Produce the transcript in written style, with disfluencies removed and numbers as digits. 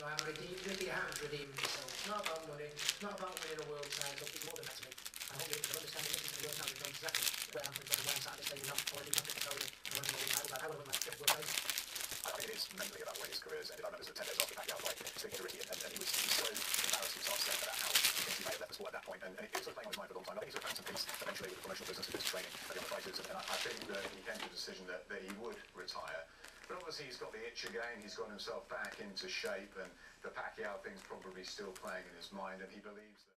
You know, I'm redeemed. Ricky Hatton's redeemed himself. It's not about money. It's not about winning a world title. It's more than that to me. I hope you can understand that this is the world title. It's exactly where I'm coming from. Why I'm sat there saying, no, I want to do nothing to tell you. I want to win titles. I want to win my fifth world title. I think it is mentally about the way his career has ended. I remember it was 10 days after Pacquiao fight, speaking to Ricky, and he was so embarrassed. He was starting to say about how he thinks he may have left the sport at that point, and it was sort of playing on his mind for a long time. I think he sort of found some peace eventually with the promotional business and his training of young fighters, and I think that he came to the decision that he would retire. But obviously he's got the itch again, he's got himself back into shape, and the Pacquiao thing's probably still playing in his mind, and he believes that